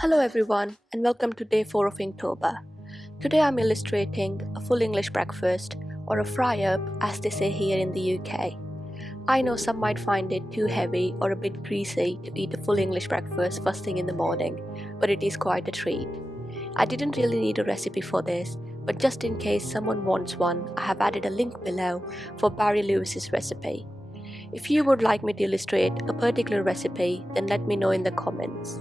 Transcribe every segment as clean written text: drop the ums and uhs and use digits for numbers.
Hello everyone and welcome to day 4 of Inktober. Today I'm illustrating a full English breakfast, or a fry-up as they say here in the UK. I know some might find it too heavy or a bit greasy to eat a full English breakfast first thing in the morning, but it is quite a treat. I didn't really need a recipe for this, but just in case someone wants one, I have added a link below for Barry Lewis's recipe. If you would like me to illustrate a particular recipe, then let me know in the comments.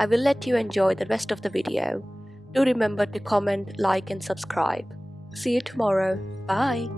I will let you enjoy the rest of the video. Do remember to comment, like and subscribe. See you tomorrow. Bye!